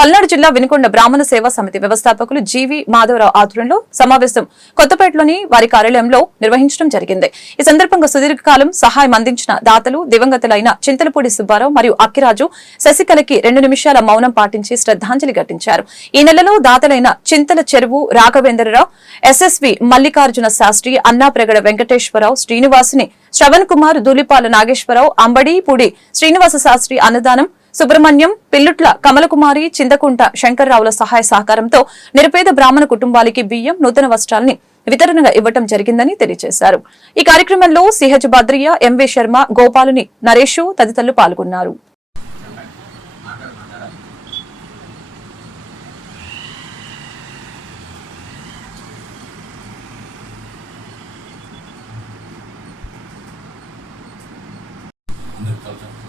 పల్నాడు జిల్లా వినుకొండ బ్రాహ్మణ సేవా సమితి వ్యవస్థాపకులు జీవి మాధవరావు ఆధ్వర్యంలో సమావేశం కొత్తపేటలోని వారి కార్యాలయంలో నిర్వహించడం జరిగింది. ఈ సందర్భంగా సుదీర్ఘకాలం సహాయం అందించిన దాతలు దివంగతులైన చింతలపూడి సుబ్బారావు మరియు అక్కిరాజు శశికళకి రెండు నిమిషాల మౌనం పాటించి శ్రద్ధాంజలి ఘటించారు. ఈ నెలలో దాతలైన చింతల చెరువు రాఘవేంద్రరావు ఎస్ఎస్వి మల్లికార్జున శాస్త్రి అన్నాప్రగడ వెంకటేశ్వరరావు శ్రీనివాసుని శ్రవణ్ కుమార్ దూలిపాల నాగేశ్వరరావు అంబడి పుడి శ్రీనివాస శాస్త్రి అన్నదానం సుబ్రహ్మణ్యం పిల్లుట్ల కమలకుమారి చిందకుంట శంకర్రావుల సహాయ సహకారంతో నిరుపేద బ్రాహ్మణ కుటుంబాలకి బియ్యం నూతన వస్త్రాల్ని వితరణగా ఇవ్వటం జరిగిందని తెలియజేశారు ఈ కార్యక్రమంలో సిహెచ్ భద్రియ ఎంవి శర్మ గోపాలుని నరేషు తదితరులు పాల్గొన్నారు నమస్కారం.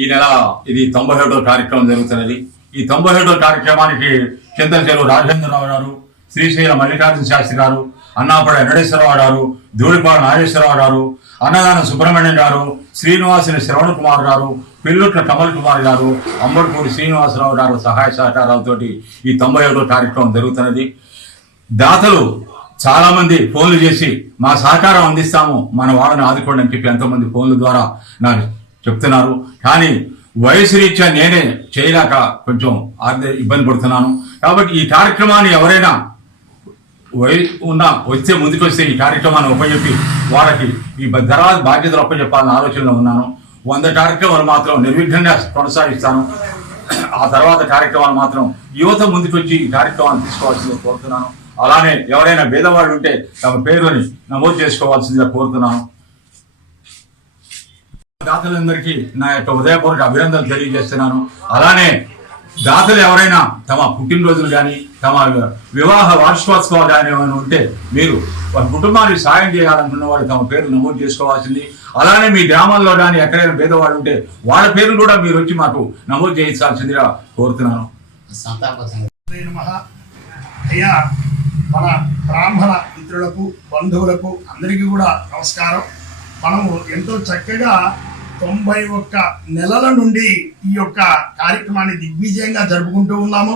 ఈ నెల ఇది తొంభై ఏడో కార్యక్రమం జరుగుతున్నది. ఈ తొంభై ఏడో కార్యక్రమానికి చింతల చెరువు రాజేంద్రరావు గారు శ్రీశైల మల్లికార్జున శాస్త్రి గారు అన్నాపడ వెంకటేశ్వరరావు గారు ధూళిపాడు నాగేశ్వరరావు గారు అన్నదాన సుబ్రహ్మణ్యం గారు శ్రీనివాసుని శ్రవణ్ కుమార్ గారు పిల్లుట్ల కమల్ కుమార్ గారు అంబడిపూడి శ్రీనివాసరావు గారు సహాయ సహకారాలతోటి ఈ తొంభై ఏడో కార్యక్రమం జరుగుతున్నది. దాతలు చాలామంది ఫోన్లు చేసి మా సహకారం అందిస్తాము మన వాళ్ళని ఆదుకోండి అని చెప్పి ఎంతోమంది ఫోన్ల ద్వారా నాకు చెప్తున్నారు. కానీ వయసు రీత్యా నేనే చేయలేక కొంచెం ఆర్థిక ఇబ్బంది పడుతున్నాను. కాబట్టి ఈ కార్యక్రమాన్ని ఎవరైనా వై ఉన్న వచ్చే ముందుకు వస్తే ఈ కార్యక్రమాన్ని ఉపయోగించి వాళ్ళకి ఈ బ- తర్వాత బాధ్యతలు అప్పచెప్పాలని ఆలోచనలో ఉన్నాను. వంద కార్యక్రమాలు మాత్రం నిర్విఘ్నంగా కొనసాగిస్తాను. ఆ తర్వాత కార్యక్రమాలు మాత్రం యువత ముందుకు వచ్చి ఈ కార్యక్రమాన్ని తీసుకోవాల్సిందిగా కోరుతున్నాను. అలానే ఎవరైనా భేదవాళ్ళు ఉంటే తమ పేరుని నమోదు చేసుకోవాల్సిందిగా కోరుతున్నాను. దాతలందరికీ నా యొక్క ఉదయపూర్వక అభినందనలు తెలియజేస్తున్నాను. అలానే దాతలు ఎవరైనా తమ పుట్టినరోజులు కానీ తమ వివాహ వార్షికోత్సవాలు కానీ ఏమైనా ఉంటే మీరు వారి కుటుంబానికి సాయం చేయాలనుకున్న వాళ్ళు తమ పేరు నమోదు చేసుకోవాల్సింది. అలానే మీ గ్రామాల్లో కానీ ఎక్కడైనా పేదవాళ్ళు ఉంటే వాళ్ళ పేరు కూడా మీరు వచ్చి మాకు నమోదు చేయించాల్సిందిగా కోరుతున్నాను. అయ్యా మన బ్రాహ్మణ మిత్రులకు బంధువులకు అందరికీ కూడా నమస్కారం. మనము ఎంతో చక్కగా తొంభై ఒక్క నెలల నుండి ఈ యొక్క కార్యక్రమాన్ని దిగ్విజయంగా జరుపుకుంటూ ఉన్నాము.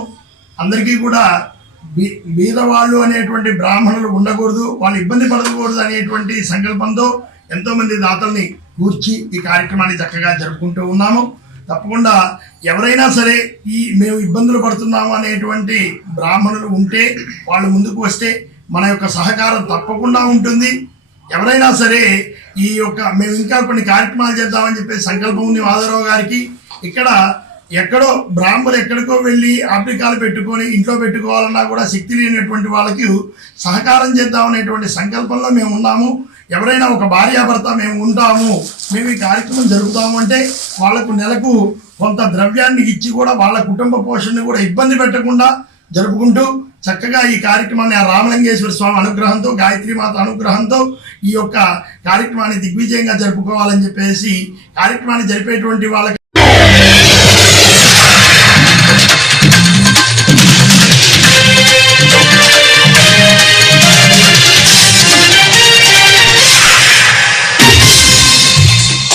అందరికీ కూడా బీ బీదవాళ్ళు అనేటువంటి బ్రాహ్మణులు ఉండకూడదు వాళ్ళు ఇబ్బంది పడకూడదు అనేటువంటి సంకల్పంతో ఎంతోమంది దాతల్ని కూర్చి ఈ కార్యక్రమాన్ని చక్కగా జరుపుకుంటూ ఉన్నాము. తప్పకుండా ఎవరైనా సరే ఈ మేము ఇబ్బందులు పడుతున్నాము అనేటువంటి బ్రాహ్మణులు ఉంటే వాళ్ళు ముందుకు వస్తే మన యొక్క సహకారం తప్పకుండా ఉంటుంది. ఎవరైనా సరే ఈ యొక్క మేము ఇంకా కొన్ని కార్యక్రమాలు చేద్దామని చెప్పే సంకల్పం ఉంది మాధవరావు గారికి. ఇక్కడ ఎక్కడో బ్రాహ్మణులు ఎక్కడికో వెళ్ళి ఆఫ్రికాలు పెట్టుకొని ఇంట్లో పెట్టుకోవాలన్నా కూడా శక్తి లేనటువంటి వాళ్ళకి సహకారం చేద్దామనేటువంటి సంకల్పంలో మేము ఉన్నాము. ఎవరైనా ఒక భార్యాభర్త మేము ఉంటాము మేము ఈ కార్యక్రమం జరుపుతాము అంటే వాళ్ళకు నెలకు కొంత ద్రవ్యాన్ని ఇచ్చి కూడా వాళ్ళ కుటుంబ పోషణని కూడా ఇబ్బంది పెట్టకుండా జరుపుకుంటూ చక్కగా ఈ కార్యక్రమాన్ని ఆ రామలింగేశ్వర స్వామి అనుగ్రహంతో గాయత్రి మాత అనుగ్రహంతో ఈ యొక్క కార్యక్రమాన్ని దిగ్విజయంగా జరుపుకోవాలని చెప్పేసి కార్యక్రమాన్ని జరిపేటువంటి వాళ్ళకి